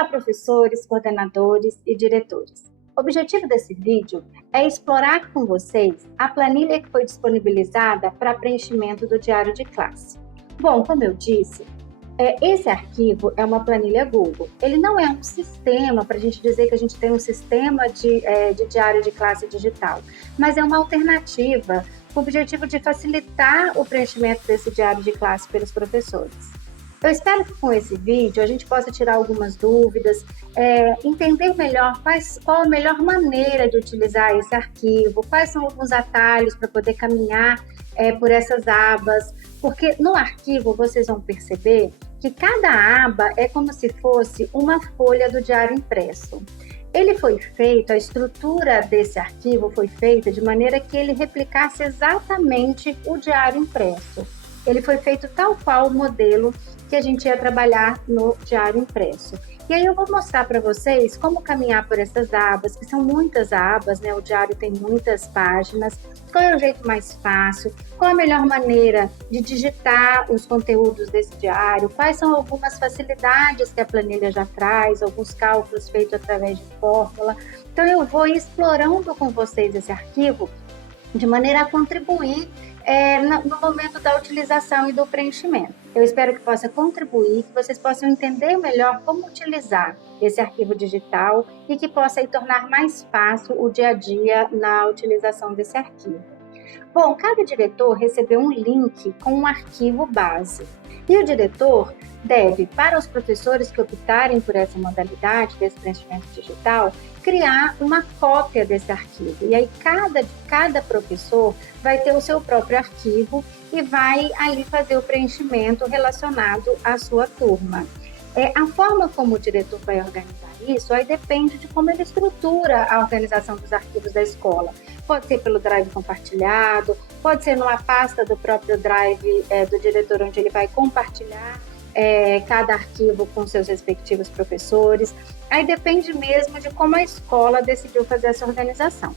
Olá, professores, coordenadores e diretores. O objetivo desse vídeo é explorar com vocês a planilha que foi disponibilizada para preenchimento do diário de classe. Bom, como eu disse, esse arquivo é uma planilha Google. Ele não é um sistema, para a gente dizer que a gente tem um sistema de diário de classe digital, mas é uma alternativa com o objetivo de facilitar o preenchimento desse diário de classe pelos professores. Eu espero que com esse vídeo a gente possa tirar algumas dúvidas, entender melhor qual a melhor maneira de utilizar esse arquivo, quais são alguns atalhos para poder caminhar por essas abas, porque no arquivo vocês vão perceber que cada aba é como se fosse uma folha do diário impresso. Ele foi feito, a estrutura desse arquivo foi feita de maneira que ele replicasse exatamente o diário impresso. Ele foi feito tal qual o modelo que a gente ia trabalhar no diário impresso. E aí eu vou mostrar para vocês como caminhar por essas abas, que são muitas abas, né? O diário tem muitas páginas. Qual é o jeito mais fácil? Qual a melhor maneira de digitar os conteúdos desse diário? Quais são algumas facilidades que a planilha já traz, alguns cálculos feitos através de fórmula? Então eu vou explorando com vocês esse arquivo de maneira a contribuir no momento da utilização e do preenchimento. Eu espero que possa contribuir, que vocês possam entender melhor como utilizar esse arquivo digital e que possa aí tornar mais fácil o dia a dia na utilização desse arquivo. Bom, cada diretor recebeu um link com um arquivo base e o diretor deve, para os professores que optarem por essa modalidade desse preenchimento digital, criar uma cópia desse arquivo. E aí cada professor vai ter o seu próprio arquivo e vai ali fazer o preenchimento relacionado à sua turma. A forma como o diretor vai organizar isso aí depende de como ele estrutura a organização dos arquivos da escola. Pode ser pelo drive compartilhado, pode ser numa pasta do próprio drive do diretor, onde ele vai compartilhar cada arquivo com seus respectivos professores. Aí depende mesmo de como a escola decidiu fazer essa organização.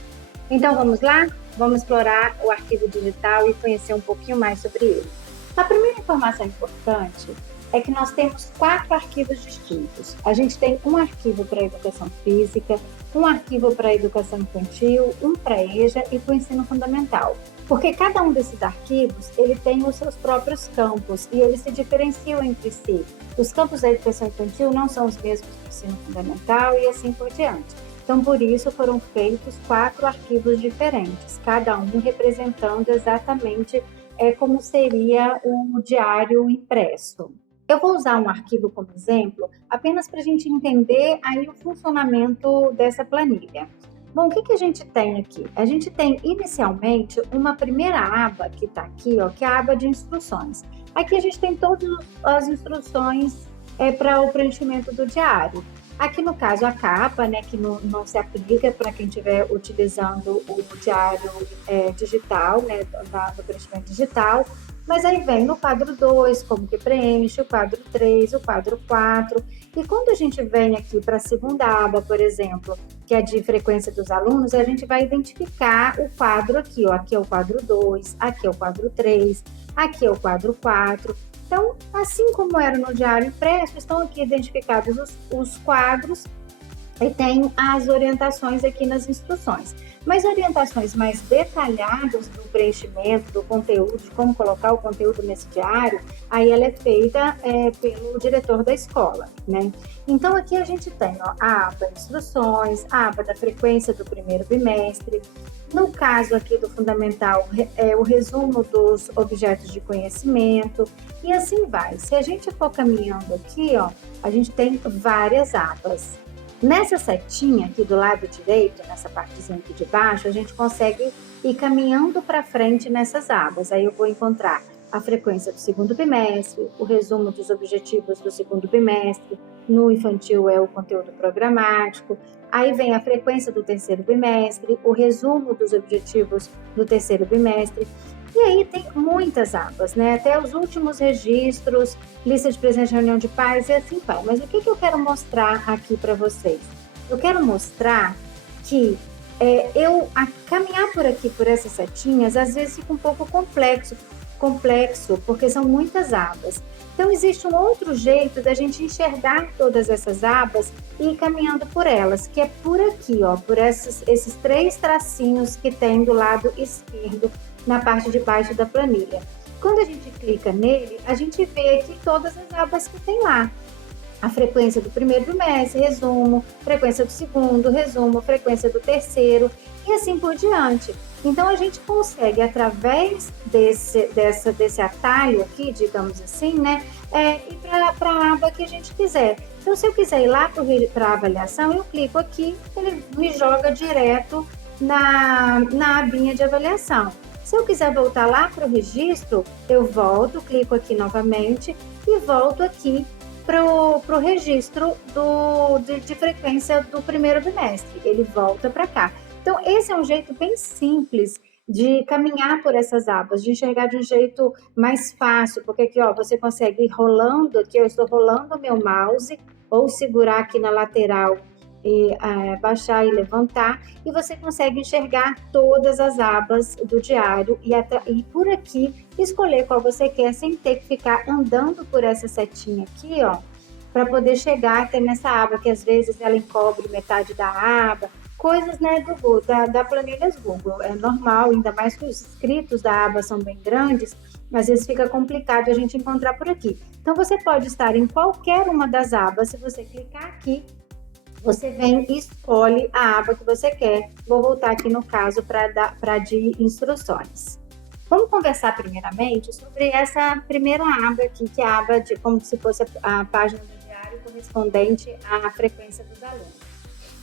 Então vamos lá? Vamos explorar o arquivo digital e conhecer um pouquinho mais sobre ele. A primeira informação importante é que nós temos 4 arquivos distintos. A gente tem um arquivo para a educação física, um arquivo para a educação infantil, um para EJA e para o ensino fundamental. Porque cada um desses arquivos, ele tem os seus próprios campos e eles se diferenciam entre si. Os campos da educação infantil não são os mesmos do ensino fundamental e assim por diante. Então, por isso, foram feitos 4 arquivos diferentes, cada um representando exatamente como seria o diário impresso. Eu vou usar um arquivo como exemplo, apenas para a gente entender aí o funcionamento dessa planilha. Bom, o que a gente tem aqui? A gente tem inicialmente uma primeira aba que está aqui, ó, que é a aba de instruções. Aqui a gente tem todas as instruções para o preenchimento do diário. Aqui no caso a capa, né, que não se aplica para quem estiver utilizando o diário digital, né, do preenchimento digital. Mas aí vem no quadro 2, como que preenche, o quadro 3, o quadro 4. E quando a gente vem aqui para a segunda aba, por exemplo, que é de frequência dos alunos, a gente vai identificar o quadro aqui, ó. Aqui é o quadro 2, aqui é o quadro 3, aqui é o quadro 4. Então, assim como era no diário impresso, estão aqui identificados os quadros e tem as orientações aqui nas instruções. Mas orientações mais detalhadas do preenchimento, do conteúdo, de como colocar o conteúdo nesse diário, aí ela é feita pelo diretor da escola, né? Então aqui a gente tem a aba instruções, a aba da frequência do primeiro bimestre. No caso aqui do fundamental, o resumo dos objetos de conhecimento e assim vai. Se a gente for caminhando aqui, ó, a gente tem várias abas. Nessa setinha aqui do lado direito, nessa partezinha aqui de baixo, a gente consegue ir caminhando para frente nessas abas. Aí eu vou encontrar a frequência do segundo bimestre, o resumo dos objetivos do segundo bimestre, no infantil é o conteúdo programático, aí vem a frequência do terceiro bimestre, o resumo dos objetivos do terceiro bimestre. E aí tem muitas abas, né? Até os últimos registros, lista de presente de reunião de pais e assim vai. Mas o que eu quero mostrar aqui para vocês? Eu quero mostrar que caminhar por aqui, por essas setinhas, às vezes fica um pouco complexo. complexo, porque são muitas abas. Então, existe um outro jeito da gente enxergar todas essas abas e ir caminhando por elas, que é por aqui, ó, por esses 3 tracinhos que tem do lado esquerdo, na parte de baixo da planilha. Quando a gente clica nele, a gente vê aqui todas as abas que tem lá. A frequência do primeiro bimestre, resumo, frequência do segundo, resumo, frequência do terceiro e assim por diante. Então, a gente consegue, através desse atalho aqui, digamos assim, né, ir para a aba que a gente quiser. Então, se eu quiser ir lá para a avaliação, eu clico aqui, ele me joga direto na abinha de avaliação. Se eu quiser voltar lá para o registro, eu volto, clico aqui novamente e volto aqui para o registro de frequência do primeiro bimestre. Ele volta para cá. Então, esse é um jeito bem simples de caminhar por essas abas, de enxergar de um jeito mais fácil, porque aqui, ó, você consegue ir rolando aqui, eu estou rolando o meu mouse, ou segurar aqui na lateral e baixar e levantar, e você consegue enxergar todas as abas do diário e por aqui escolher qual você quer, sem ter que ficar andando por essa setinha aqui, ó, para poder chegar até nessa aba, que às vezes ela encobre metade da aba, coisas, né, do Google, da planilhas Google. É normal, ainda mais que os escritos da aba são bem grandes, às vezes fica complicado a gente encontrar por aqui. Então, você pode estar em qualquer uma das abas, se você clicar aqui, você vem e escolhe a aba que você quer. Vou voltar aqui no caso para de instruções. Vamos conversar primeiramente sobre essa primeira aba aqui, que é a aba de como se fosse a página do diário correspondente à frequência dos alunos.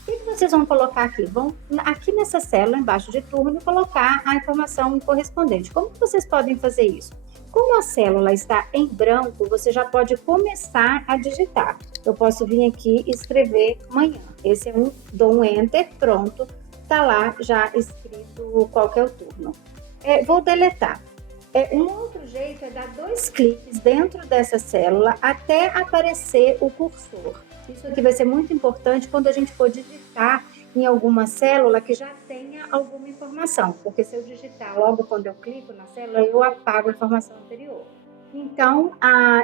O que vocês vão colocar aqui? Vão aqui nessa célula, embaixo de turno, colocar a informação correspondente. Como que vocês podem fazer isso? Como a célula está em branco, você já pode começar a digitar. Eu posso vir aqui e escrever manhã. Esse é dou um enter, pronto, está lá já escrito qual que é o turno. Vou deletar. Um outro jeito é dar 2 cliques dentro dessa célula até aparecer o cursor. Isso aqui vai ser muito importante quando a gente for digitar em alguma célula que já tenha alguma informação, porque se eu digitar logo quando eu clico na célula, eu apago a informação anterior. Então,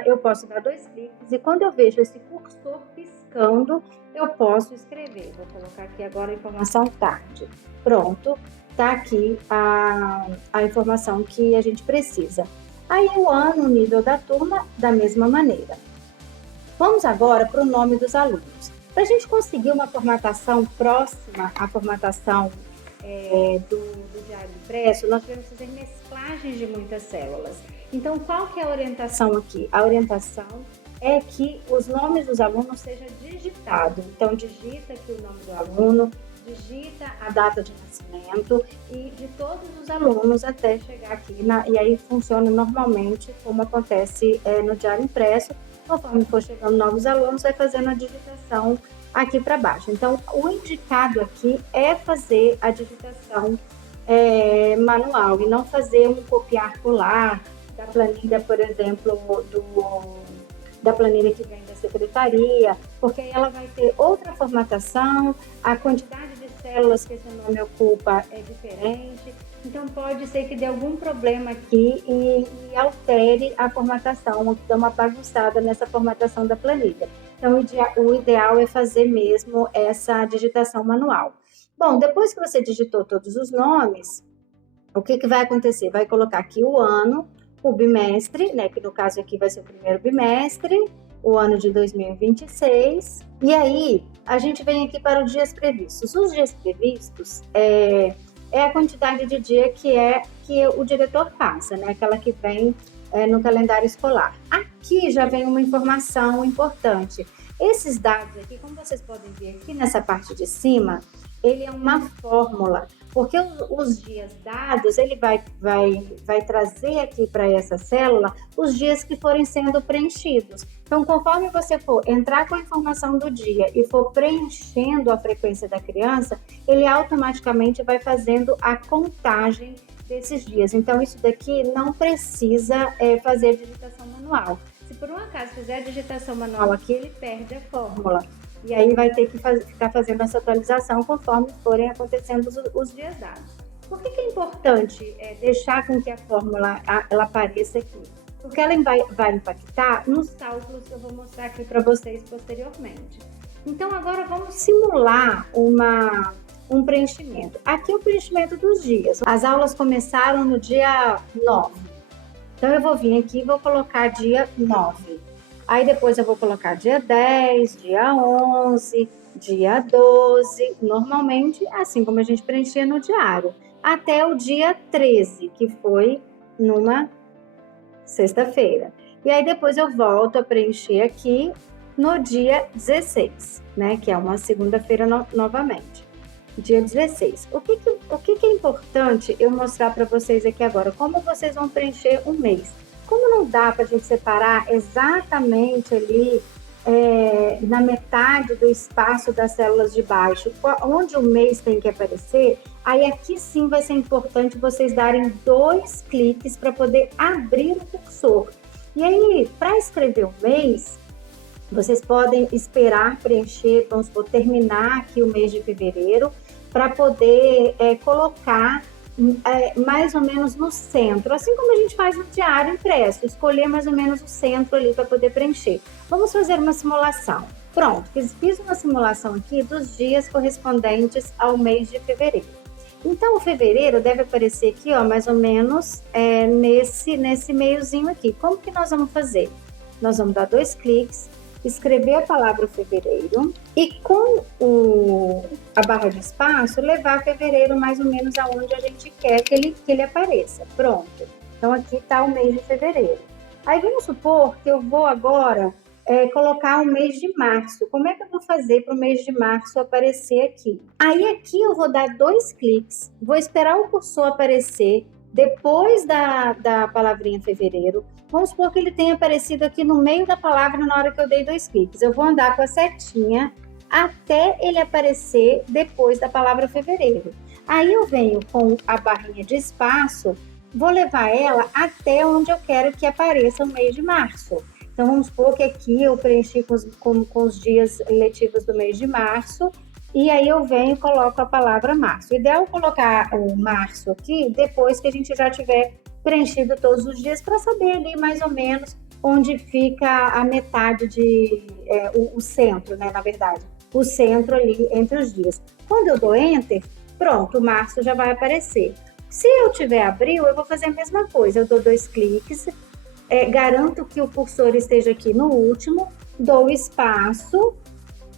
eu posso dar 2 cliques e quando eu vejo esse cursor piscando, eu posso escrever. Vou colocar aqui agora a informação tarde. Pronto, está aqui a informação que a gente precisa. Aí o ano, o nível da turma, da mesma maneira. Vamos agora para o nome dos alunos. Para a gente conseguir uma formatação próxima à formatação do diário impresso, nós devemos fazer mesclagens de muitas células. Então, qual que é a orientação aqui? A orientação é que os nomes dos alunos sejam digitados. Então, digita aqui o nome do aluno, digita a data de nascimento e de todos os alunos até chegar aqui. E aí funciona normalmente como acontece no diário impresso. Conforme for chegando novos alunos, vai fazendo a digitação aqui para baixo. Então, o indicado aqui é fazer a digitação manual e não fazer um copiar colar da planilha, por exemplo, da planilha que vem da secretaria, porque aí ela vai ter outra formatação, a quantidade de células que esse nome ocupa é diferente. Então, pode ser que dê algum problema aqui e altere a formatação, ou que dê uma bagunçada nessa formatação da planilha. Então, o ideal é fazer mesmo essa digitação manual. Bom, depois que você digitou todos os nomes, o que vai acontecer? Vai colocar aqui o ano, o bimestre, né, que no caso aqui vai ser o primeiro bimestre, o ano de 2026. E aí, a gente vem aqui para os dias previstos. Os dias previstos é a quantidade de dia que o diretor passa, né? Aquela que vem no calendário escolar. Aqui já vem uma informação importante. Esses dados aqui, como vocês podem ver aqui nessa parte de cima, ele é uma fórmula, porque os dias dados, ele vai trazer aqui para essa célula os dias que forem sendo preenchidos. Então, conforme você for entrar com a informação do dia e for preenchendo a frequência da criança, ele automaticamente vai fazendo a contagem desses dias. Então, isso daqui não precisa fazer a digitação manual. Se por um acaso fizer a digitação manual aqui, ele perde a fórmula. E aí vai ter que ficar fazendo essa atualização conforme forem acontecendo os dias dados. Por que é importante deixar com que a fórmula ela apareça aqui? Porque ela vai impactar nos cálculos que eu vou mostrar aqui para vocês posteriormente. Então, agora vamos simular um preenchimento. Aqui é o preenchimento dos dias. As aulas começaram no dia 9. Então, eu vou vir aqui e vou colocar dia 9. Aí, depois eu vou colocar dia 10, dia 11, dia 12. Normalmente, assim como a gente preenchia no diário. Até o dia 13, que foi numa sexta-feira. E aí, depois eu volto a preencher aqui no dia 16, né? Que é uma segunda-feira novamente. Dia 16. O que é importante eu mostrar para vocês aqui agora? Como vocês vão preencher um mês? Como não dá para a gente separar exatamente ali na metade do espaço das células de baixo, onde o mês tem que aparecer, aí aqui sim vai ser importante vocês darem 2 cliques para poder abrir o cursor. E aí, para escrever o mês, vocês podem esperar preencher, vamos supor, terminar aqui o mês de fevereiro, para poder colocar mais ou menos no centro, assim como a gente faz no diário impresso, escolher mais ou menos o centro ali para poder preencher. Vamos fazer uma simulação. Pronto, fiz uma simulação aqui dos dias correspondentes ao mês de fevereiro. Então, o fevereiro deve aparecer aqui, ó, mais ou menos nesse meiozinho aqui. Como que nós vamos fazer? Nós vamos dar 2 cliques, escrever a palavra fevereiro e com a barra de espaço levar fevereiro mais ou menos aonde a gente quer que ele apareça. Pronto. Então aqui está o mês de fevereiro. Aí vamos supor que eu vou agora colocar o mês de março. Como é que eu vou fazer para o mês de março aparecer aqui? Aí aqui eu vou dar 2 cliques, vou esperar o cursor aparecer depois da palavrinha fevereiro. Vamos supor que ele tenha aparecido aqui no meio da palavra na hora que eu dei 2 cliques. Eu vou andar com a setinha até ele aparecer depois da palavra fevereiro. Aí eu venho com a barrinha de espaço, vou levar ela até onde eu quero que apareça o mês de março. Então vamos supor que aqui eu preenchi com os dias letivos do mês de março, e aí eu venho e coloco a palavra março. O ideal é colocar o março aqui depois que a gente já tiver preenchido todos os dias, para saber ali mais ou menos onde fica a metade o centro, né, na verdade, o centro ali entre os dias. Quando eu dou Enter, pronto, o março já vai aparecer. Se eu tiver abril, eu vou fazer a mesma coisa, eu dou 2 cliques, garanto que o cursor esteja aqui no último, dou espaço,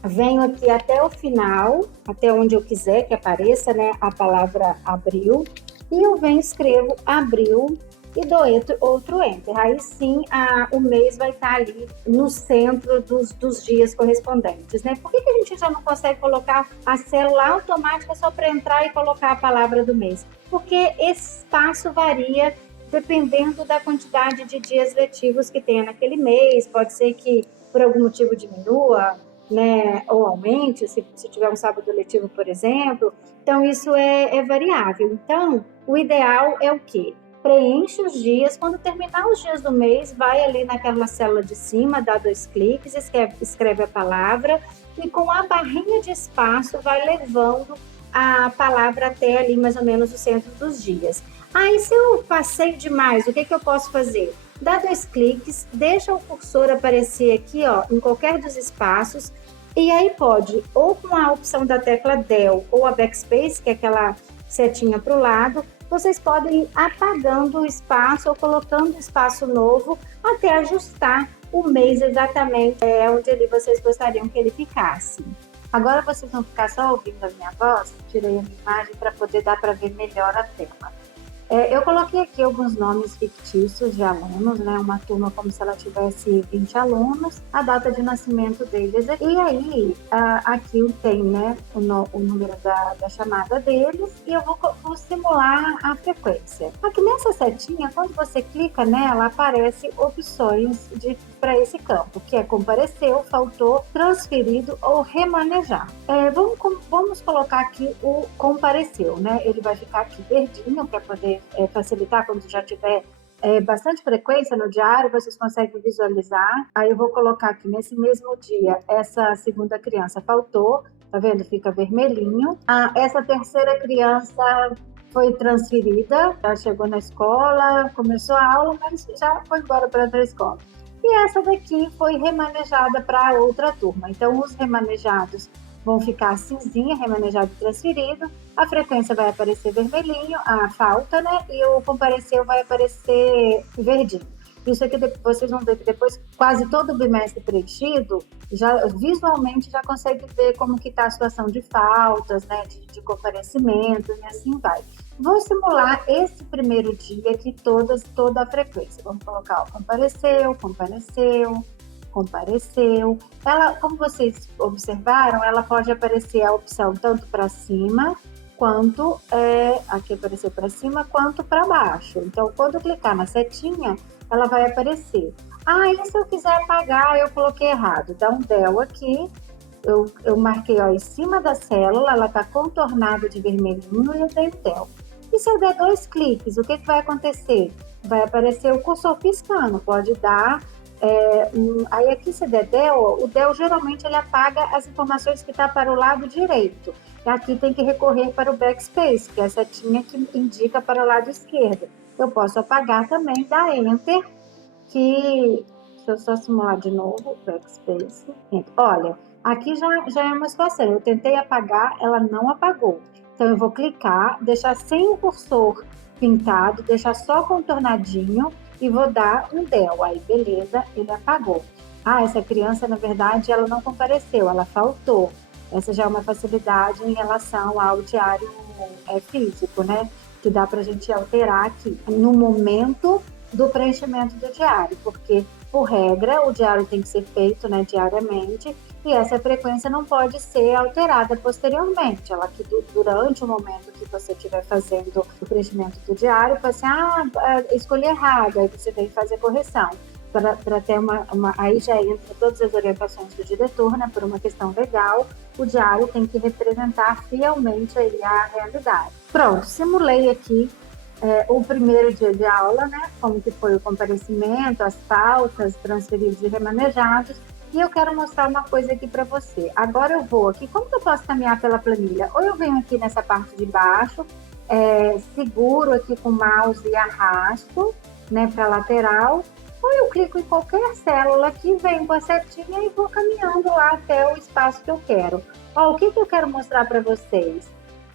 venho aqui até o final, até onde eu quiser que apareça, né, a palavra abril, e eu venho, escrevo abril e dou outro Enter. Aí sim, o mês vai estar ali no centro dos dias correspondentes, né? Por que a gente já não consegue colocar a célula automática só para entrar e colocar a palavra do mês? Porque esse espaço varia dependendo da quantidade de dias letivos que tenha naquele mês. Pode ser que por algum motivo diminua, né, ou aumente, se tiver um sábado letivo, por exemplo. Então, isso é variável. Então, o ideal é o quê? Preenche os dias, quando terminar os dias do mês, vai ali naquela célula de cima, dá 2 cliques, escreve a palavra e com a barrinha de espaço vai levando a palavra até ali mais ou menos o centro dos dias. Aí, se eu passei demais, o que eu posso fazer? Dá 2 cliques, deixa o cursor aparecer aqui, ó, em qualquer dos espaços, e aí pode, ou com a opção da tecla Del ou a Backspace, que é aquela setinha para o lado, vocês podem ir apagando o espaço ou colocando espaço novo até ajustar o mês exatamente onde ali vocês gostariam que ele ficasse. Agora vocês vão ficar só ouvindo a minha voz, tirei a minha imagem para poder dar para ver melhor a tela. Eu coloquei aqui alguns nomes fictícios de alunos, né? Uma turma como se ela tivesse 20 alunos, a data de nascimento deles. E aí, aqui tem, né, o número da chamada deles e eu vou simular a frequência. Aqui nessa setinha, quando você clica nela, aparece opções para esse campo, que é compareceu, faltou, transferido ou remanejar. Vamos colocar aqui o compareceu, né? Ele vai ficar aqui verdinho para poder facilitar quando já tiver bastante frequência no diário, vocês conseguem visualizar. Aí eu vou colocar aqui nesse mesmo dia, essa segunda criança faltou, tá vendo? Fica vermelhinho. Essa terceira criança foi transferida, já chegou na escola, começou a aula, mas já foi embora para outra escola. E essa daqui foi remanejada para outra turma. Então, os remanejados vão ficar cinzinha, remanejado e transferido, a frequência vai aparecer vermelhinho, a falta, né? E o compareceu vai aparecer verdinho. Isso aqui vocês vão ver que depois quase todo o bimestre preenchido, já visualmente já consegue ver como que está a situação de faltas, né, de comparecimento e assim vai. Vou simular esse primeiro dia aqui toda a frequência. Vamos colocar, ó, compareceu, compareceu, compareceu. Ela, como vocês observaram, ela pode aparecer a opção tanto para cima, quanto, aqui apareceu para cima, quanto para baixo. Então, quando eu clicar na setinha, ela vai aparecer. Ah, e se eu quiser apagar, eu coloquei errado. Dá um del aqui, eu marquei ó, em cima da célula, ela está contornada de vermelhinho e eu dei del. E se eu der 2 cliques, o que vai acontecer? Vai aparecer o cursor piscando, pode dar... aí aqui se der del, o del geralmente ele apaga as informações que está para o lado direito. E aqui tem que recorrer para o backspace, que é a setinha que indica para o lado esquerdo. Eu posso apagar também, dar Enter, que... Deixa eu só simular de novo, backspace. Enter. Olha, aqui já é uma situação. Eu tentei apagar, ela não apagou. Então, eu vou clicar, deixar sem o cursor pintado, deixar só contornadinho e vou dar um del. Aí, beleza, ele apagou. Ah, essa criança, na verdade, ela não compareceu, ela faltou. Essa já é uma facilidade em relação ao diário físico, né? Que dá para a gente alterar aqui no momento do preenchimento do diário, porque, por regra, o diário tem que ser feito, né, diariamente, e essa frequência não pode ser alterada posteriormente. Ela que durante o momento que você estiver fazendo o preenchimento do diário, você escolhi errado, aí você tem que fazer correção. Para ter aí já entra todas as orientações do diretor, né, por uma questão legal, o diário tem que representar fielmente aí a realidade. Pronto, simulei aqui o primeiro dia de aula, né, como que foi o comparecimento, as pautas, transferidos e remanejados, e eu quero mostrar uma coisa aqui para você. Agora eu vou aqui, como que eu posso caminhar pela planilha? Ou eu venho aqui nessa parte de baixo, seguro aqui com o mouse e arrasto, né, para a lateral, ou eu clico em qualquer célula aqui, venho com a setinha e vou caminhando lá até o espaço que eu quero. Ó, o que eu quero mostrar para vocês?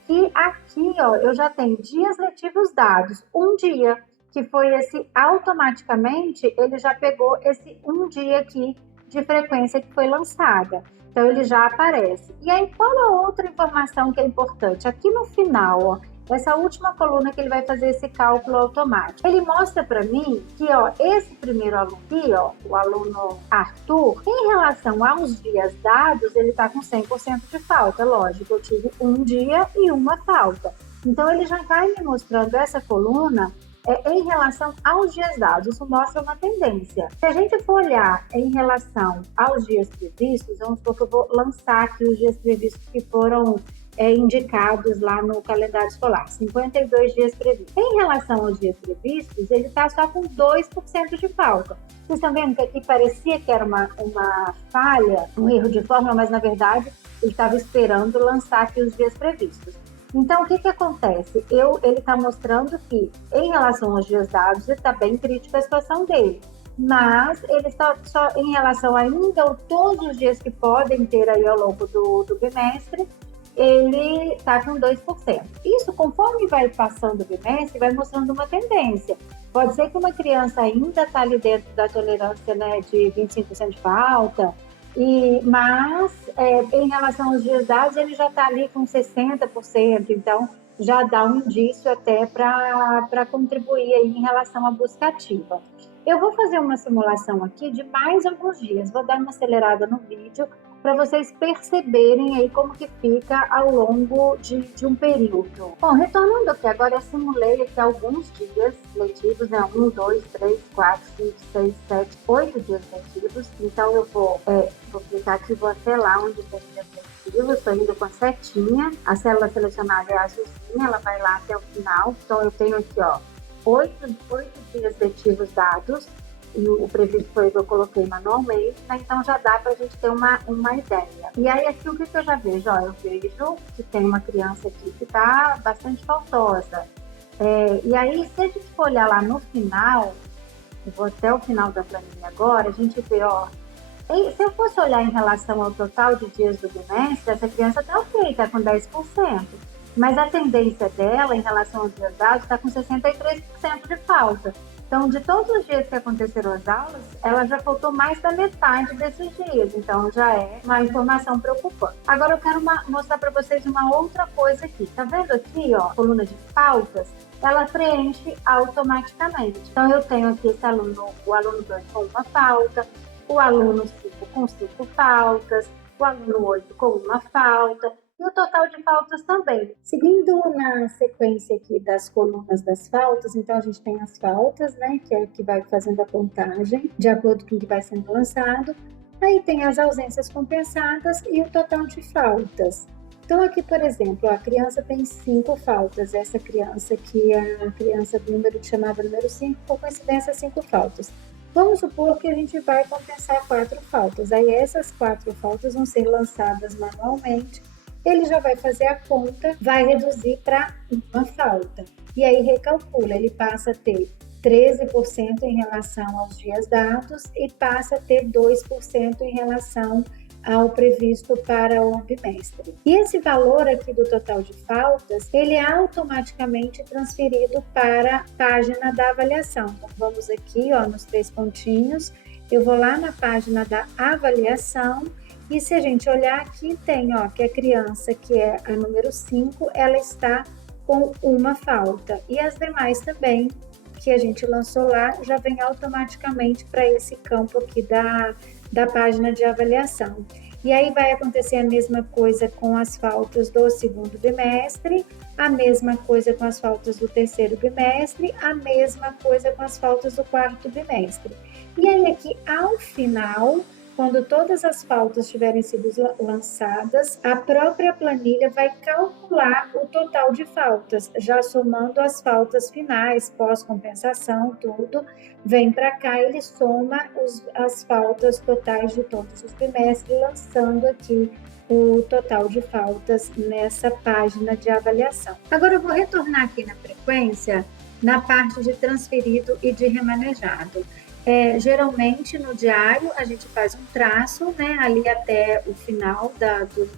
Que aqui, ó, eu já tenho dias letivos dados. Um dia, que foi esse automaticamente, ele já pegou esse um dia aqui de frequência que foi lançada. Então, ele já aparece. E aí, qual a outra informação que é importante? Aqui no final, ó, essa última coluna que ele vai fazer esse cálculo automático. Ele mostra para mim que, ó, esse primeiro aluno aqui, ó, o aluno Arthur, em relação aos dias dados, ele está com 100% de falta. Lógico, eu tive um dia e uma falta. Então, ele já vai me mostrando essa coluna em relação aos dias dados. Isso mostra uma tendência. Se a gente for olhar em relação aos dias previstos, vamos supor que eu vou lançar aqui os dias previstos que foram indicados lá no calendário escolar, 52 dias previstos. Em relação aos dias previstos, ele está só com 2% de falta. Vocês estão vendo que aqui parecia que era uma falha, um erro de fórmula, mas na verdade ele estava esperando lançar aqui os dias previstos. Então, o que acontece? Ele está mostrando que, em relação aos dias dados, está bem crítica a situação dele. Mas ele está só em relação ainda a todos os dias que podem ter aí ao longo do bimestre, ele está com 2%. Isso, conforme vai passando o bimestre, vai mostrando uma tendência. Pode ser que uma criança ainda está ali dentro da tolerância, né, de 25% de falta, mas em relação aos dias dados, ele já está ali com 60%, então já dá um indício até para contribuir aí em relação à busca ativa. Eu vou fazer uma simulação aqui de mais alguns dias, vou dar uma acelerada no vídeo para vocês perceberem aí como que fica ao longo de um período. Bom, retornando aqui, agora eu simulei aqui alguns dias letivos, né? 1, 2, 3, 4, 5, 6, 7, 8 dias letivos. Então eu vou clicar aqui, vou até lá onde tem dias letivos, estou indo com a setinha, a célula selecionada é azulzinha, ela vai lá até o final. Então eu tenho aqui, ó, 8 dias letivos dados. e o previsto foi o que eu coloquei manualmente, né? Então já dá para a gente ter uma ideia. E aí aqui o que eu já vejo? Ó, eu vejo que tem uma criança aqui que está bastante faltosa. E aí, se a gente for olhar lá no final, eu vou até o final da planilha agora, a gente vê, ó, se eu fosse olhar em relação ao total de dias do bimestre, essa criança está ok, está com 10%. Mas a tendência dela, em relação aos dias dados, está com 63% de falta. Então, de todos os dias que aconteceram as aulas, ela já faltou mais da metade desses dias. Então, já é uma informação preocupante. Agora, eu quero mostrar para vocês uma outra coisa aqui. Tá vendo aqui, ó, a coluna de faltas? Ela preenche automaticamente. Então, eu tenho aqui esse aluno, o aluno 2 com uma falta, o aluno 5 com 5 faltas, o aluno 8 com uma falta, e o total de faltas também. Seguindo na sequência aqui das colunas das faltas, então a gente tem as faltas, né, que é que vai fazendo a contagem de acordo com o que vai sendo lançado. Aí tem as ausências compensadas e o total de faltas. Então aqui, por exemplo, a criança tem 5 faltas. Essa criança aqui é a criança do número chamada número 5, por coincidência 5 faltas. Vamos supor que a gente vai compensar 4 faltas. Aí essas 4 faltas vão ser lançadas manualmente. Ele já vai fazer a conta, vai reduzir para uma falta. E aí recalcula, ele passa a ter 13% em relação aos dias dados e passa a ter 2% em relação ao previsto para o bimestre. E esse valor aqui do total de faltas, ele é automaticamente transferido para a página da avaliação. Então, vamos aqui, ó, nos 3 pontinhos, eu vou lá na página da avaliação. E se a gente olhar aqui, tem, ó, que a criança, que é a número 5, ela está com uma falta. E as demais também, que a gente lançou lá, já vem automaticamente para esse campo aqui da página de avaliação. E aí vai acontecer a mesma coisa com as faltas do segundo bimestre, a mesma coisa com as faltas do terceiro bimestre, a mesma coisa com as faltas do quarto bimestre. E aí aqui, ao final, quando todas as faltas tiverem sido lançadas, a própria planilha vai calcular o total de faltas, já somando as faltas finais, pós-compensação, tudo, vem para cá, ele soma as faltas totais de todos os bimestres, lançando aqui o total de faltas nessa página de avaliação. Agora eu vou retornar aqui na frequência, na parte de transferido e de remanejado. Geralmente no diário a gente faz um traço, né, ali até o final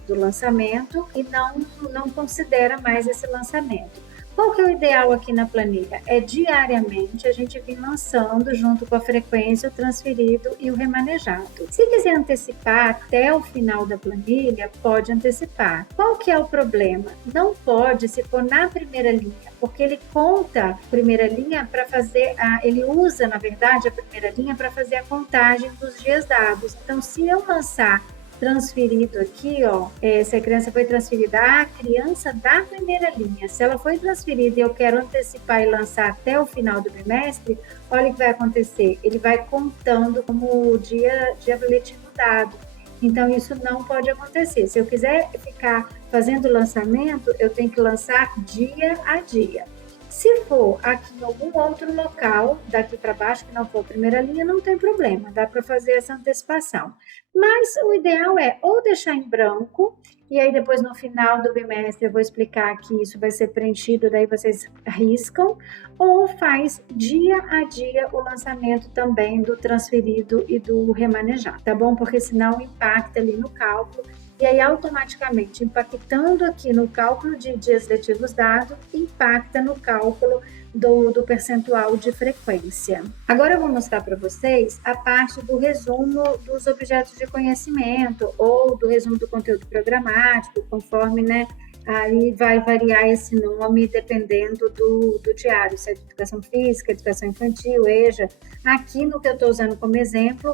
do lançamento e não considera mais esse lançamento. Qual que é o ideal aqui na planilha? É diariamente a gente vir lançando junto com a frequência o transferido e o remanejado. Se quiser antecipar até o final da planilha, pode antecipar. Qual que é o problema? Não pode se for na primeira linha, porque ele conta a primeira linha para fazer, ele usa, na verdade, a primeira linha para fazer a contagem dos dias dados. Então, se eu lançar transferido aqui, ó, se a criança foi transferida, a criança da primeira linha, se ela foi transferida e eu quero antecipar e lançar até o final do bimestre, olha o que vai acontecer, ele vai contando como dia letivo dado. Então, isso não pode acontecer. Se eu quiser ficar fazendo lançamento, eu tenho que lançar dia a dia. Se for aqui em algum outro local, daqui para baixo, que não for a primeira linha, não tem problema, dá para fazer essa antecipação. Mas o ideal é ou deixar em branco, e aí depois no final do bimestre eu vou explicar que isso vai ser preenchido, daí vocês riscam, ou faz dia a dia o lançamento também do transferido e do remanejado, tá bom? Porque senão impacta ali no cálculo. E aí, automaticamente, impactando aqui no cálculo de dias letivos dados, impacta no cálculo do percentual de frequência. Agora eu vou mostrar para vocês a parte do resumo dos objetos de conhecimento ou do resumo do conteúdo programático, conforme, né? Aí vai variar esse nome dependendo do diário, se é de educação física, educação infantil, EJA. Aqui no que eu estou usando como exemplo,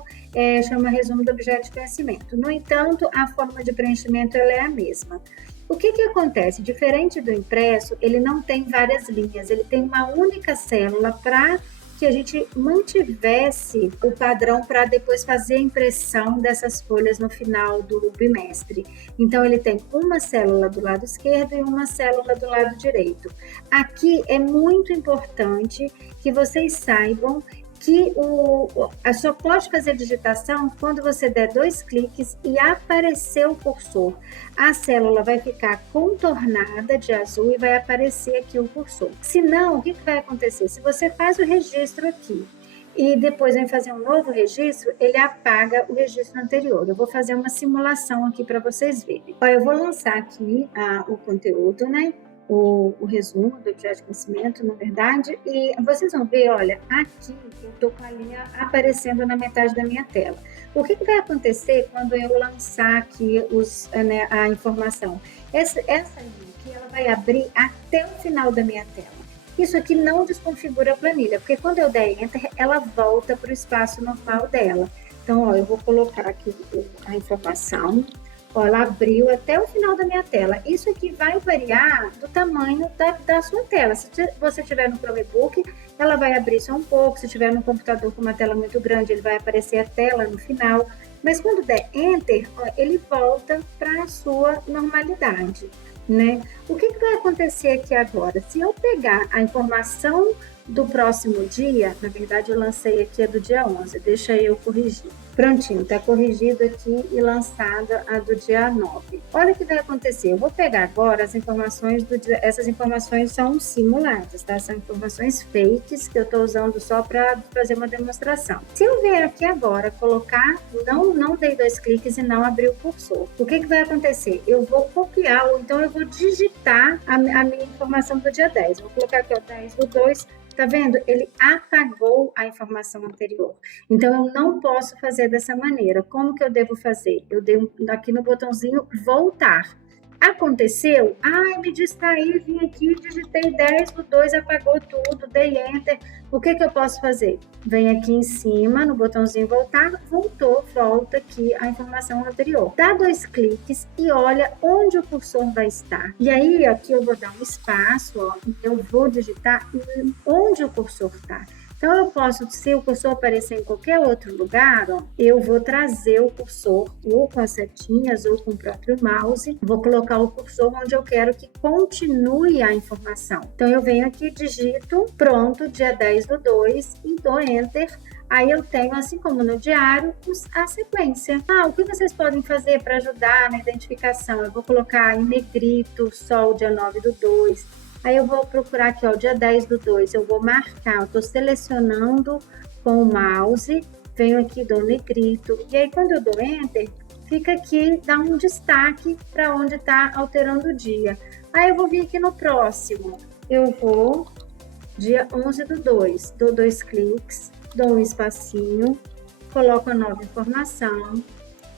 chama resumo do objeto de conhecimento. No entanto, a forma de preenchimento ela é a mesma. O que acontece? Diferente do impresso, ele não tem várias linhas, ele tem uma única célula para que a gente mantivesse o padrão para depois fazer a impressão dessas folhas no final do bimestre. Então, ele tem uma célula do lado esquerdo e uma célula do lado direito. Aqui é muito importante que vocês saibam que só pode fazer digitação quando você der 2 cliques e aparecer o cursor. A célula vai ficar contornada de azul e vai aparecer aqui o cursor. Se não, o que vai acontecer? Se você faz o registro aqui e depois vem fazer um novo registro, ele apaga o registro anterior. Eu vou fazer uma simulação aqui para vocês verem. Ó, eu vou lançar aqui o conteúdo, né? O resumo do objeto de conhecimento, na verdade, e vocês vão ver, olha, aqui eu estou com a linha aparecendo na metade da minha tela. O que vai acontecer quando eu lançar aqui a informação? Essa linha aqui, ela vai abrir até o final da minha tela. Isso aqui não desconfigura a planilha, porque quando eu der Enter, ela volta para o espaço normal dela. Então, ó, eu vou colocar aqui a informação. Ó, ela abriu até o final da minha tela. Isso aqui vai variar do tamanho da sua tela. Se você tiver no Chromebook, ela vai abrir só um pouco. Se tiver no computador com uma tela muito grande, ele vai aparecer a tela no final. Mas quando der Enter, ó, ele volta para a sua normalidade, né? O que vai acontecer aqui agora? Se eu pegar a informação do próximo dia, na verdade eu lancei aqui a do dia 11, deixa eu corrigir. Prontinho, está corrigido aqui e lançada a do dia 9. Olha o que vai acontecer, eu vou pegar agora as informações do dia, essas informações são simuladas, tá? São informações fakes que eu estou usando só para fazer uma demonstração. Se eu vier aqui agora, colocar, não dei 2 cliques e não abri o cursor, o que vai acontecer? Eu vou copiar, ou então eu vou digitar a minha informação do dia 10. Vou colocar aqui, ó, 10/2. Tá vendo? Ele apagou a informação anterior. Então, eu não posso fazer dessa maneira. Como que eu devo fazer? Eu devo aqui no botãozinho voltar. Aconteceu? Ai, me distraí, vim aqui, digitei 10/2, apagou tudo, dei Enter. O que eu posso fazer? Vem aqui em cima, no botãozinho voltar, voltou, volta aqui a informação anterior. Dá 2 cliques e olha onde o cursor vai estar. E aí, aqui eu vou dar um espaço, ó, eu vou digitar onde o cursor está. Então, eu posso, se o cursor aparecer em qualquer outro lugar, ó, eu vou trazer o cursor ou com as setinhas ou com o próprio mouse, vou colocar o cursor onde eu quero que continue a informação. Então, eu venho aqui, digito, pronto, dia 10/2 e dou Enter. Aí eu tenho, assim como no diário, a sequência. O que vocês podem fazer para ajudar na identificação? Eu vou colocar em negrito, só o dia 9/2. Aí eu vou procurar aqui, ó, o dia 10/2, eu vou marcar, eu estou selecionando com o mouse, venho aqui, dou negrito, e aí quando eu dou Enter, fica aqui, dá um destaque para onde está alterando o dia. Aí eu vou vir aqui no próximo, eu vou, dia 11/2, dou 2 cliques, dou um espacinho, coloco a nova informação,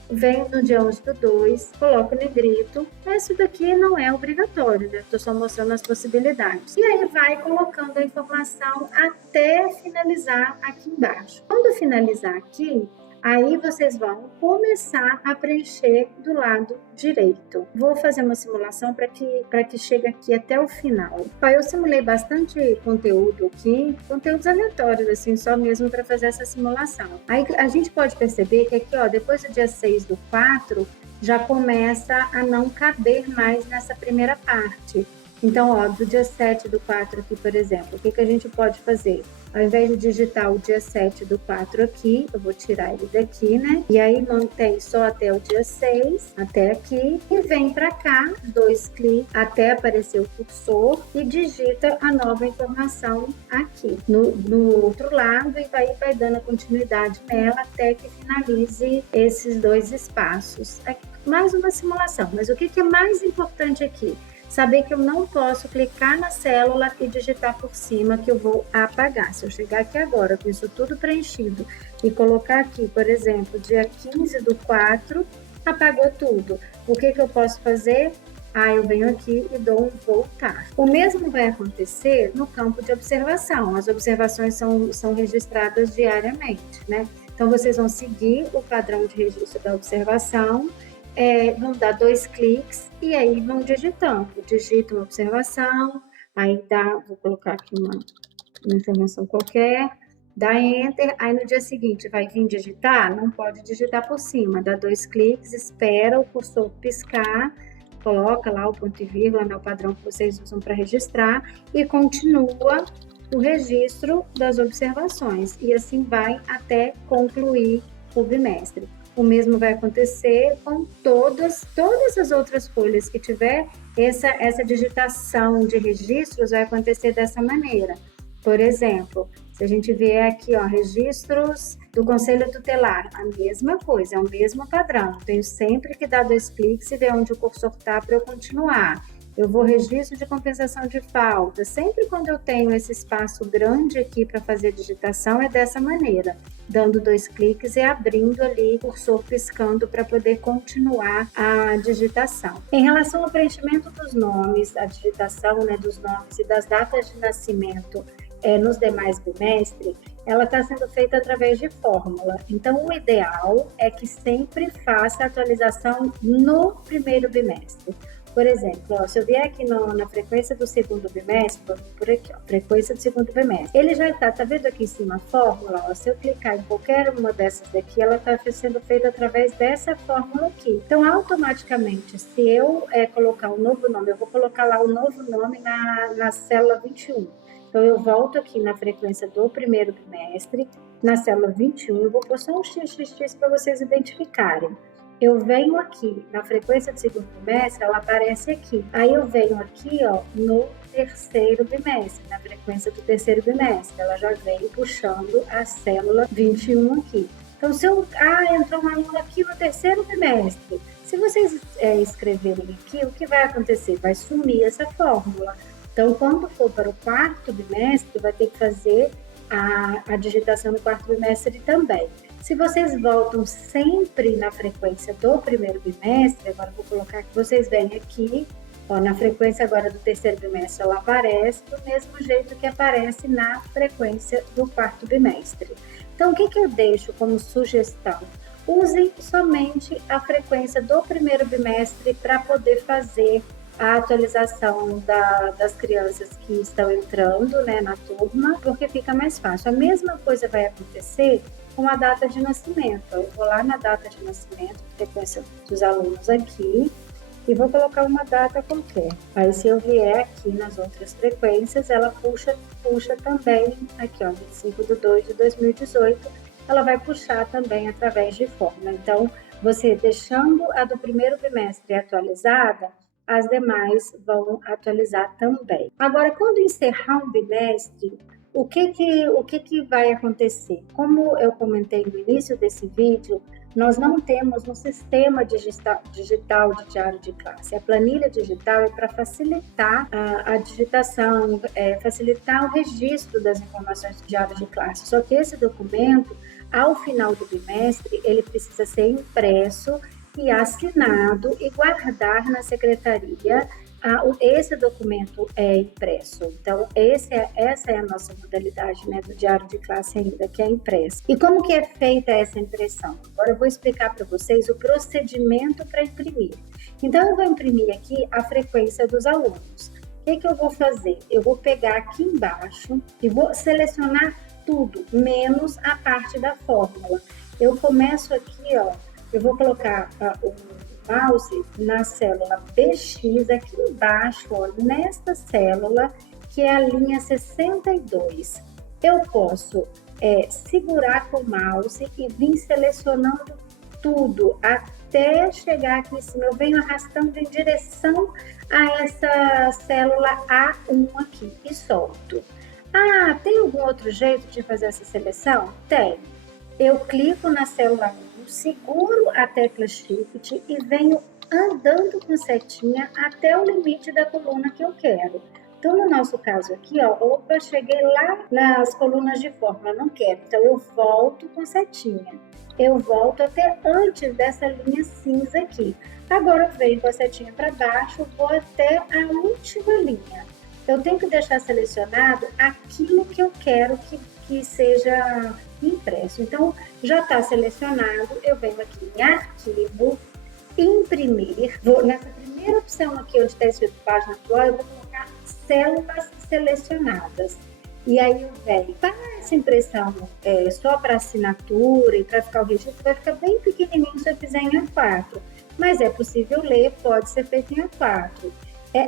venho no dia 11/2, coloco negrito, mas isso daqui não é obrigatório, né? Estou só mostrando as possibilidades. E aí vai colocando a informação até finalizar aqui embaixo. Quando finalizar aqui, aí vocês vão começar a preencher do lado direito. Vou fazer uma simulação para que chegue aqui até o final. Eu simulei bastante conteúdo aqui, conteúdos aleatórios, assim, só mesmo para fazer essa simulação. Aí a gente pode perceber que aqui, ó, depois do dia 6/4, já começa a não caber mais nessa primeira parte. Então, ó, do dia 7/4 aqui, por exemplo, o que a gente pode fazer? Ao invés de digitar o dia 7/4 aqui, eu vou tirar ele daqui, né? E aí mantém só até o dia 6, até aqui, e vem para cá, 2 cliques, até aparecer o cursor e digita a nova informação aqui, no outro lado, e vai dando continuidade nela até que finalize esses 2 espaços. Aqui, mais uma simulação, mas o que é mais importante aqui? Saber que eu não posso clicar na célula e digitar por cima, que eu vou apagar. Se eu chegar aqui agora com isso tudo preenchido e colocar aqui, por exemplo, dia 15/4, apagou tudo. O que eu posso fazer? Eu venho aqui e dou um voltar. O mesmo vai acontecer no campo de observação. As observações são registradas diariamente, né? Então, vocês vão seguir o padrão de registro da observação, vão dar 2 cliques e aí vão digitando. Digita uma observação, aí vou colocar aqui uma informação qualquer, dá Enter, aí no dia seguinte vai vir digitar, não pode digitar por cima, dá 2 cliques, espera o cursor piscar, coloca lá o ponto e vírgula, né, o padrão que vocês usam para registrar, e continua o registro das observações e assim vai até concluir o bimestre. O mesmo vai acontecer com todas as outras folhas que tiver essa digitação de registros, vai acontecer dessa maneira. Por exemplo, se a gente vier aqui, ó, registros do Conselho Tutelar, a mesma coisa, é o mesmo padrão. Tenho sempre que dar 2 cliques e ver onde o cursor está para eu continuar. Eu vou registro de compensação de falta. Sempre quando eu tenho esse espaço grande aqui para fazer digitação, é dessa maneira, dando 2 cliques e abrindo ali o cursor piscando para poder continuar a digitação. Em relação ao preenchimento dos nomes, a digitação, né, dos nomes e das datas de nascimento nos demais bimestres, ela está sendo feita através de fórmula. Então, o ideal é que sempre faça a atualização no primeiro bimestre. Por exemplo, ó, se eu vier aqui na frequência do segundo bimestre, por aqui, ó, frequência do segundo bimestre, ele já tá vendo aqui em cima a fórmula? Ó, se eu clicar em qualquer uma dessas daqui, ela está sendo feita através dessa fórmula aqui. Então, automaticamente, se eu colocar um novo nome, eu vou colocar lá o novo nome na célula 21. Então, eu volto aqui na frequência do primeiro bimestre, na célula 21, eu vou pôr só um XXX para vocês identificarem. Eu venho aqui na frequência do segundo bimestre, ela aparece aqui. Aí eu venho aqui, ó, no terceiro bimestre, na frequência do terceiro bimestre. Ela já vem puxando a célula 21 aqui. Então, se eu... entrou uma aluna aqui no terceiro bimestre. Se vocês escreverem aqui, o que vai acontecer? Vai sumir essa fórmula. Então, quando for para o quarto bimestre, vai ter que fazer a digitação no quarto bimestre também. Se vocês voltam sempre na frequência do primeiro bimestre, agora vou colocar que vocês veem aqui, ó, na frequência agora do terceiro bimestre, ela aparece do mesmo jeito que aparece na frequência do quarto bimestre. Então, o que eu deixo como sugestão? Usem somente a frequência do primeiro bimestre para poder fazer a atualização das crianças que estão entrando, né, na turma, porque fica mais fácil. A mesma coisa vai acontecer com a data de nascimento. Eu vou lá na data de nascimento, frequência dos alunos aqui, e vou colocar uma data qualquer. Aí, se eu vier aqui nas outras frequências, ela puxa também, aqui ó, 25/2/2018, ela vai puxar também através de fórmula. Então, você deixando a do primeiro bimestre atualizada, as demais vão atualizar também. Agora, quando encerrar um bimestre, o que vai acontecer? Como eu comentei no início desse vídeo, nós não temos um sistema digital de diário de classe. A planilha digital é para facilitar a digitação, facilitar o registro das informações do diário de classe. Só que esse documento, ao final do bimestre, ele precisa ser impresso e assinado e guardar na secretaria. Esse documento é impresso. Então, essa é a nossa modalidade, né, do diário de classe ainda, que é impresso. E como que é feita essa impressão? Agora eu vou explicar para vocês o procedimento para imprimir. Então, eu vou imprimir aqui a frequência dos alunos. O que eu vou fazer? Eu vou pegar aqui embaixo e vou selecionar tudo, menos a parte da fórmula. Eu começo aqui, ó, eu vou colocar o mouse na célula BX aqui embaixo, ó, nesta célula, que é a linha 62. Eu posso segurar com o mouse e vir selecionando tudo até chegar aqui em cima. Eu venho arrastando em direção a essa célula A1 aqui e solto. Tem algum outro jeito de fazer essa seleção? Tem. Eu clico na célula 1, seguro a tecla Shift e venho andando com setinha até o limite da coluna que eu quero. Então, no nosso caso aqui, ó, opa, cheguei lá nas colunas de fórmula, não quero. Então, eu volto com setinha. Eu volto até antes dessa linha cinza aqui. Agora, eu venho com a setinha para baixo, vou até a última linha. Eu tenho que deixar selecionado aquilo que eu quero que seja impresso. Então, já está selecionado, eu venho aqui em arquivo, imprimir, vou nessa primeira opção aqui onde está escrito página atual, eu vou colocar células selecionadas. E aí eu venho, para essa impressão só para assinatura e para ficar o registro, vai ficar bem pequenininho se eu fizer em A4. Mas é possível ler, pode ser feito em A4.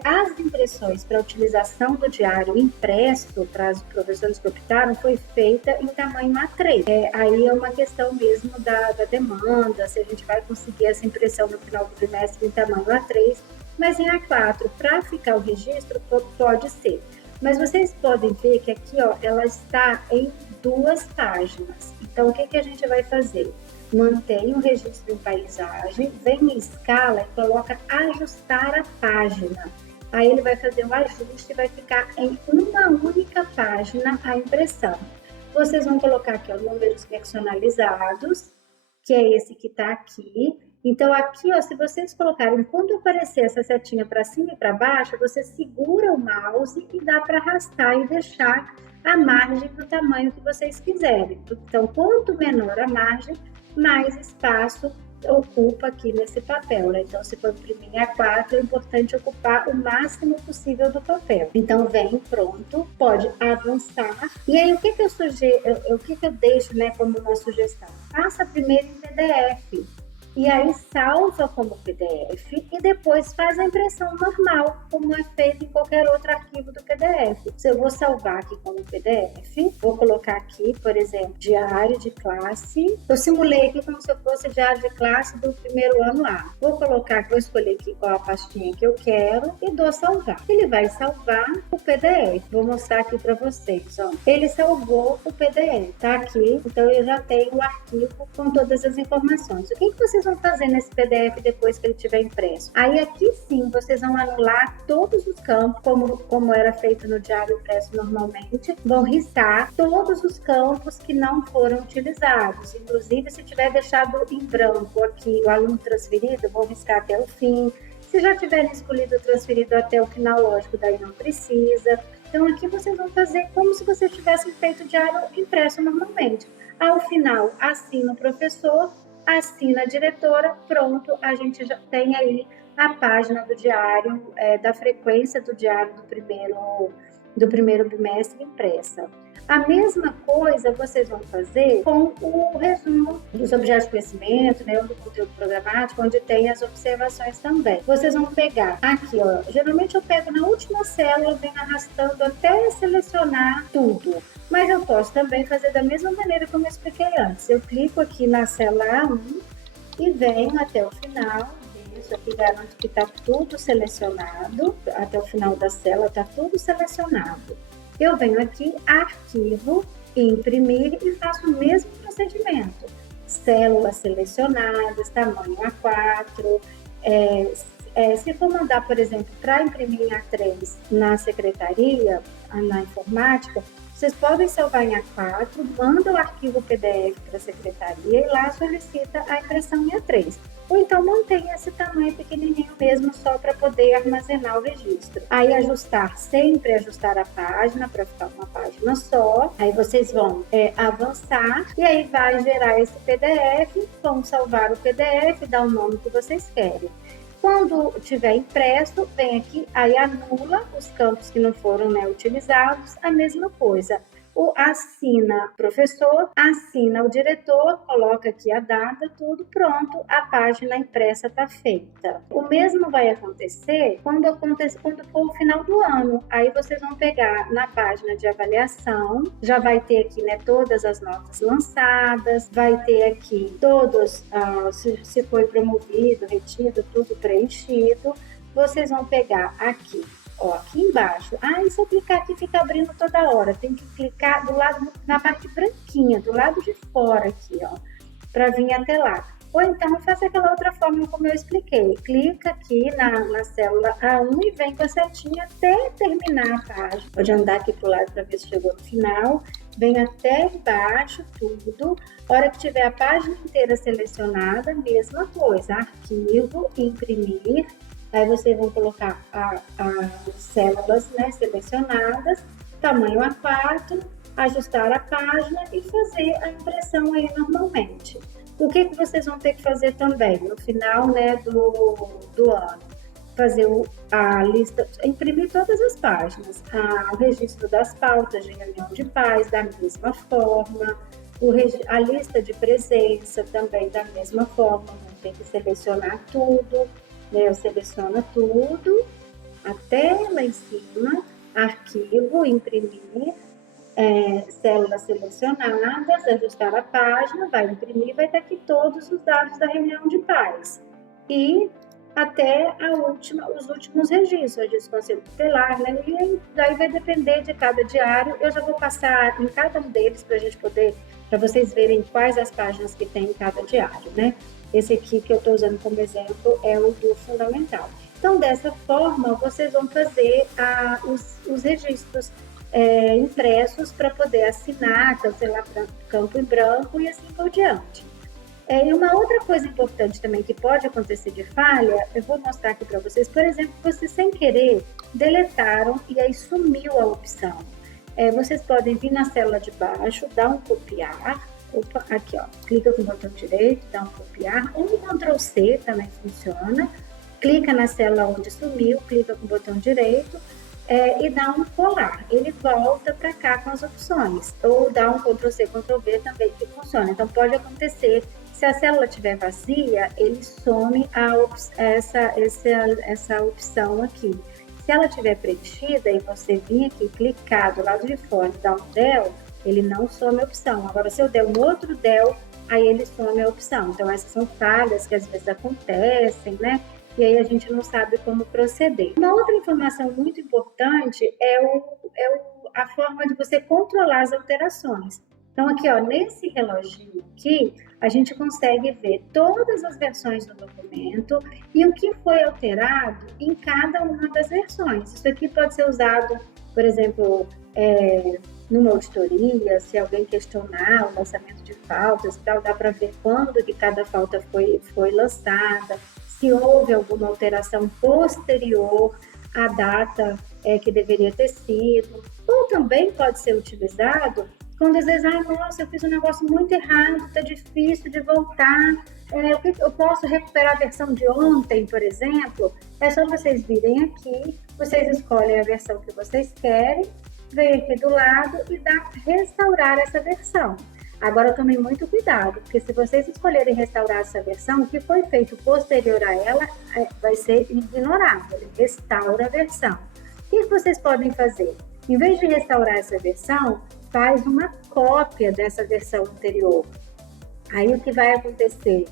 As impressões para a utilização do diário impresso para os professores que optaram foi feita em tamanho A3. Aí é uma questão mesmo da demanda, se a gente vai conseguir essa impressão no final do trimestre em tamanho A3, mas em A4, para ficar o registro, pode ser. Mas vocês podem ver que aqui, ó, ela está em 2 páginas. Então, o que a gente vai fazer? Mantém o registro em paisagem, vem em escala e coloca ajustar a página. Aí ele vai fazer um ajuste e vai ficar em uma única página a impressão. Vocês vão colocar aqui, ó, números personalizados, que é esse que está aqui. Então, aqui, ó, se vocês colocarem, quando aparecer essa setinha para cima e para baixo, você segura o mouse e dá para arrastar e deixar a margem do tamanho que vocês quiserem. Então, quanto menor a margem, mais espaço ocupa aqui nesse papel, né? Então, se for imprimir em A4, é importante ocupar o máximo possível do papel. Então, vem pronto, pode avançar. E aí, o que eu sugiro, o que eu deixo, né, como uma sugestão? Faça primeiro em PDF. E aí salva como PDF e depois faz a impressão normal, como é feito em qualquer outro arquivo do PDF. Se eu vou salvar aqui como PDF, vou colocar aqui, por exemplo, diário de classe. Eu simulei aqui como se eu fosse diário de classe do primeiro ano A. Vou escolher aqui qual a pastinha que eu quero e dou salvar. Ele vai salvar o PDF. Vou mostrar aqui para vocês, ó. Ele salvou o PDF, tá aqui. Então eu já tenho o arquivo com todas as informações. O que vocês vão fazer nesse PDF depois que ele estiver impresso? Aí aqui sim, vocês vão anular todos os campos, como era feito no diário impresso normalmente, vão riscar todos os campos que não foram utilizados, inclusive se tiver deixado em branco aqui o aluno transferido, vão riscar até o fim. Se já tiverem escolhido transferido até o final, lógico, daí não precisa. Então aqui vocês vão fazer como se vocês tivessem feito o diário impresso normalmente. Ao final, assina o professor, assina a diretora, pronto, a gente já tem aí a página do diário, da frequência do diário do primeiro bimestre impressa. A mesma coisa vocês vão fazer com o resumo dos objetos de conhecimento, né, do conteúdo programático, onde tem as observações também. Vocês vão pegar aqui, ó, geralmente eu pego na última célula, venho arrastando até selecionar tudo. Mas eu posso também fazer da mesma maneira como eu expliquei antes. Eu clico aqui na célula A1 e venho até o final. Isso aqui garante que está tudo selecionado. Até o final da célula está tudo selecionado. Eu venho aqui, arquivo, imprimir e faço o mesmo procedimento. Células selecionadas, tamanho A4. Se for mandar, por exemplo, para imprimir em A3 na secretaria, na informática, vocês podem salvar em A4, manda o arquivo PDF para a secretaria e lá solicita a impressão em A3. Ou então mantém esse tamanho pequenininho mesmo só para poder armazenar o registro. Aí sempre ajustar a página para ficar uma página só. Aí vocês vão avançar e aí vai gerar esse PDF, vão salvar o PDF, dar o nome que vocês querem. Quando tiver impresso, vem aqui, aí anula os campos que não foram, né, utilizados, a mesma coisa. Assina o professor, assina o diretor, coloca aqui a data, tudo pronto, a página impressa está feita. O mesmo vai acontecer quando for o final do ano. Aí vocês vão pegar na página de avaliação, já vai ter aqui, né, todas as notas lançadas, vai ter aqui todos, se foi promovido, retido, tudo preenchido. Vocês vão pegar aqui. Ó, aqui embaixo, e se eu clicar aqui fica abrindo toda hora, tem que clicar do lado, na parte branquinha, do lado de fora aqui, ó, para vir até lá. Ou então faça aquela outra forma como eu expliquei, clica aqui na célula A1 e vem com a setinha até terminar a página. Pode andar aqui pro lado para ver se chegou no final, vem até embaixo tudo, hora que tiver a página inteira selecionada, mesma coisa, arquivo, imprimir. Aí vocês vão colocar as células, né, selecionadas, tamanho A4, ajustar a página e fazer a impressão aí normalmente. O que vocês vão ter que fazer também no final, né, do ano? Fazer a lista, imprimir todas as páginas, o registro das pautas de reunião de pais da mesma forma, a lista de presença também da mesma forma, vão ter que selecionar tudo. Eu seleciono tudo, até lá em cima, arquivo, imprimir, células selecionadas, ajustar a página, vai imprimir, vai ter aqui todos os dados da reunião de pais. E até os últimos registros, registro do Conselho Tutelar, né? E daí vai depender de cada diário. Eu já vou passar em cada um deles para vocês verem quais as páginas que tem em cada diário, né? Esse aqui que eu estou usando como exemplo é o do fundamental. Então, dessa forma, vocês vão fazer os registros impressos para poder assinar, cancelar campo em branco e assim por diante. E uma outra coisa importante também que pode acontecer de falha, eu vou mostrar aqui para vocês, por exemplo, vocês sem querer deletaram e aí sumiu a opção. Vocês podem vir na célula de baixo, dar um copiar, aqui ó, clica com o botão direito, dá um copiar, ou um Ctrl C também funciona, clica na célula onde sumiu, clica com o botão direito, e dá um colar. Ele volta para cá com as opções. Ou dá um Ctrl C, Ctrl V também que funciona. Então pode acontecer, se a célula estiver vazia, ele some essa opção aqui. Se ela estiver preenchida e você vir aqui clicar do lado de fora e dar um del, ele não some a opção. Agora, se eu der um outro del, aí ele some a opção. Então essas são falhas que às vezes acontecem, né? E aí a gente não sabe como proceder. Uma outra informação muito importante é a forma de você controlar as alterações. Então aqui, ó, nesse reloginho aqui, a gente consegue ver todas as versões do documento e o que foi alterado em cada uma das versões. Isso aqui pode ser usado, por exemplo, numa auditoria, se alguém questionar o lançamento de faltas e tal, dá para ver quando que cada falta foi lançada, se houve alguma alteração posterior à data que deveria ter sido, ou também pode ser utilizado quando às vezes, nossa, eu fiz um negócio muito errado, está difícil de voltar, eu posso recuperar a versão de ontem, por exemplo, é só vocês virem aqui, vocês escolhem a versão que vocês querem, vem aqui do lado e dá restaurar essa versão. Agora, tomem muito cuidado, porque se vocês escolherem restaurar essa versão, o que foi feito posterior a ela vai ser ignorado. Ele restaura a versão. O que vocês podem fazer? Em vez de restaurar essa versão, faz uma cópia dessa versão anterior. Aí, o que vai acontecer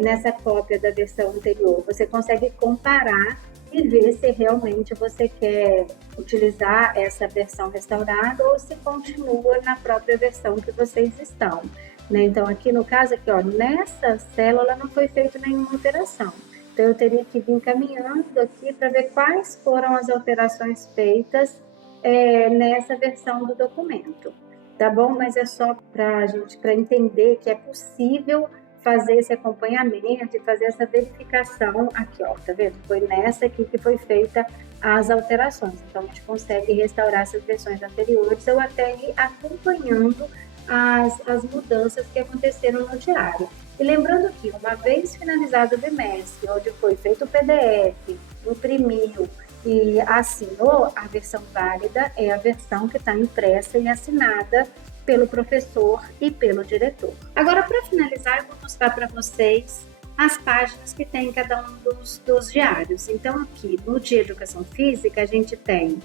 nessa cópia da versão anterior? Você consegue comparar e ver se realmente você quer utilizar essa versão restaurada ou se continua na própria versão que vocês estão, né? Então, aqui no caso, aqui, ó, nessa célula não foi feita nenhuma alteração. Então, eu teria que vir caminhando aqui para ver quais foram as alterações feitas nessa versão do documento, tá bom? Mas é só para entender que é possível fazer esse acompanhamento e fazer essa verificação aqui, ó, tá vendo? Foi nessa aqui que foi feita as alterações. Então, a gente consegue restaurar essas versões anteriores ou até ir acompanhando as mudanças que aconteceram no diário. E lembrando que, uma vez finalizado o bimestre, onde foi feito o PDF, imprimiu e assinou, a versão válida é a versão que está impressa e assinada pelo professor e pelo diretor. Agora, para finalizar, eu vou mostrar para vocês as páginas que tem em cada um dos diários. Então, aqui no dia de Educação Física, a gente tem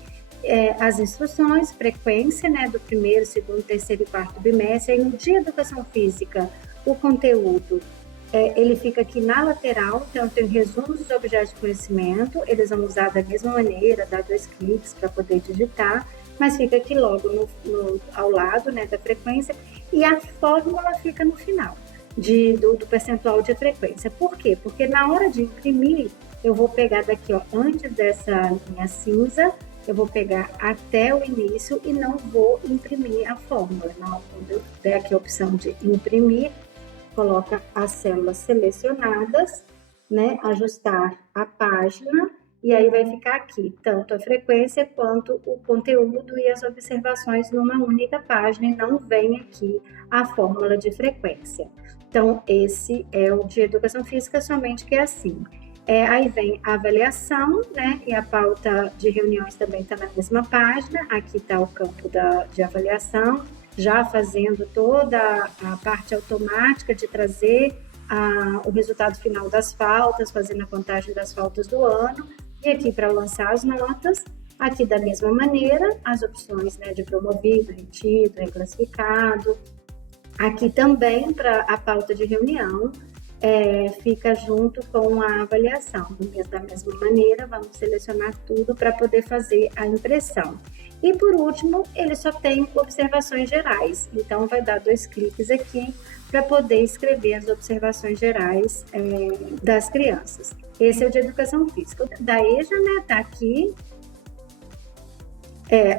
as instruções, frequência, né, do primeiro, segundo, terceiro e quarto bimestre. Aí, no dia de Educação Física, o conteúdo, ele fica aqui na lateral, então tem resumos dos objetos de conhecimento, eles vão usar da mesma maneira, dar 2 cliques para poder digitar, mas fica aqui logo ao lado, né, da frequência, e a fórmula fica no final do percentual de frequência. Por quê? Porque na hora de imprimir, eu vou pegar daqui, ó, antes dessa linha cinza, eu vou pegar até o início e não vou imprimir a fórmula. Quando eu der aqui a opção de imprimir, coloca as células selecionadas, né, ajustar a página, e aí vai ficar aqui tanto a frequência quanto o conteúdo e as observações numa única página, e não vem aqui a fórmula de frequência. Então, esse é o de Educação Física, somente que é assim. Aí vem a avaliação, né, e a pauta de reuniões também está na mesma página. Aqui está o campo de avaliação, já fazendo toda a parte automática de trazer o resultado final das faltas, fazendo a contagem das faltas do ano. E aqui para lançar as notas, aqui da mesma maneira, as opções, né, de promovido, retido, reclassificado. Aqui também para a pauta de reunião, fica junto com a avaliação. Da mesma maneira, vamos selecionar tudo para poder fazer a impressão. E por último, ele só tem observações gerais, então vai dar 2 cliques aqui para poder escrever as observações gerais das crianças. Esse é o de educação física. Da EJA, né, tá aqui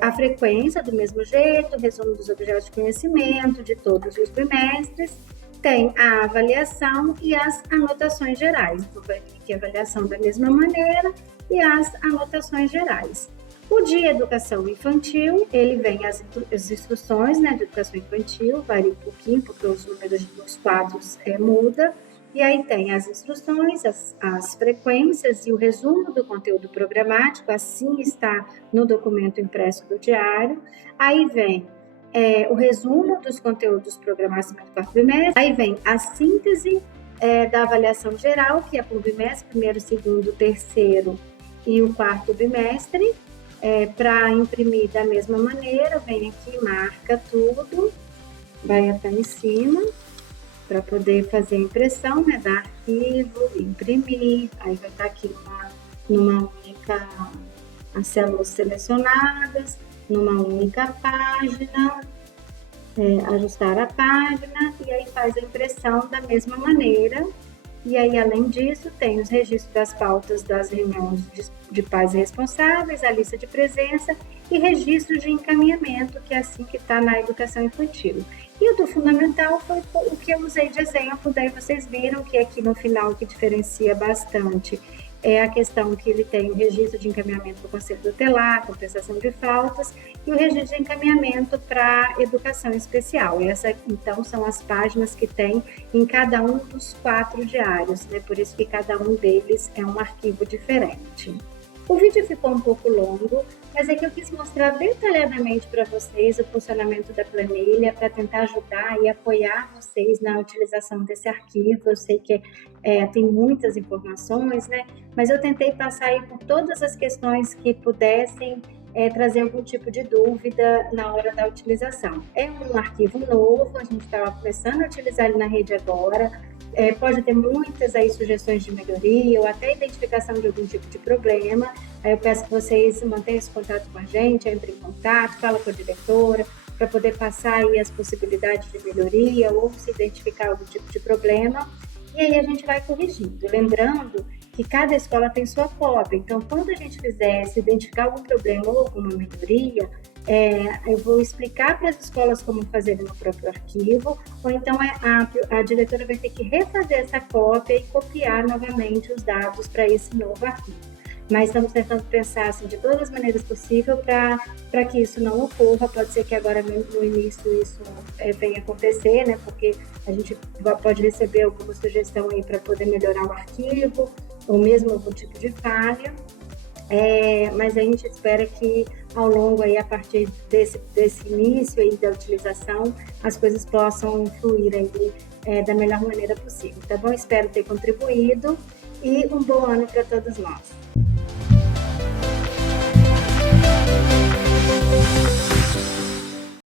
a frequência do mesmo jeito, resumo dos objetos de conhecimento de todos os bimestres, tem a avaliação e as anotações gerais. Então, vai ter aqui a avaliação da mesma maneira e as anotações gerais. O de educação infantil, ele vem as instruções, né, de educação infantil, varia um pouquinho, porque os números dos quadros mudam, e aí tem as instruções, as frequências e o resumo do conteúdo programático, assim está no documento impresso do diário. Aí vem o resumo dos conteúdos programados no quarto bimestre, aí vem a síntese da avaliação geral, que é por bimestre, primeiro, segundo, terceiro e o quarto bimestre. Para imprimir da mesma maneira, vem aqui, marca tudo, vai até em cima, para poder fazer a impressão, né, dar arquivo, imprimir, aí vai estar aqui numa única, as células selecionadas, numa única página, ajustar a página, e aí faz a impressão da mesma maneira. E aí, além disso, tem os registros das pautas das reuniões de pais responsáveis, a lista de presença e registro de encaminhamento, que é assim que está na educação infantil. E o do fundamental foi o que eu usei de exemplo, daí vocês viram que aqui no final que diferencia bastante é a questão que ele tem o registro de encaminhamento para o Conselho Tutelar, compensação de faltas, e o registro de encaminhamento para educação especial. Essas, então, são as páginas que tem em cada um dos 4 diários, né? Por isso que cada um deles é um arquivo diferente. O vídeo ficou um pouco longo, mas é que eu quis mostrar detalhadamente para vocês o funcionamento da planilha para tentar ajudar e apoiar vocês na utilização desse arquivo. Eu sei que tem muitas informações, né? Mas eu tentei passar aí por todas as questões que pudessem trazer algum tipo de dúvida na hora da utilização. É um arquivo novo, a gente estava começando a utilizar ele na rede agora. Pode ter muitas aí sugestões de melhoria ou até identificação de algum tipo de problema. Aí eu peço que vocês mantenham esse contato com a gente, entrem em contato, fala com a diretora, para poder passar aí as possibilidades de melhoria ou se identificar algum tipo de problema. E aí a gente vai corrigindo. Lembrando que cada escola tem sua cópia. Então, quando a gente fizer, se identificar algum problema ou alguma melhoria, eu vou explicar para as escolas como fazer no próprio arquivo, ou então a diretora vai ter que refazer essa cópia e copiar novamente os dados para esse novo arquivo. Mas estamos tentando pensar assim, de todas as maneiras possíveis para que isso não ocorra. Pode ser que agora no início isso venha acontecer, né? Porque a gente pode receber alguma sugestão aí para poder melhorar o arquivo, ou mesmo algum tipo de falha. Mas a gente espera que ao longo aí, a partir desse início aí da utilização, as coisas possam fluir aí da melhor maneira possível, tá bom? Espero ter contribuído e um bom ano para todos nós.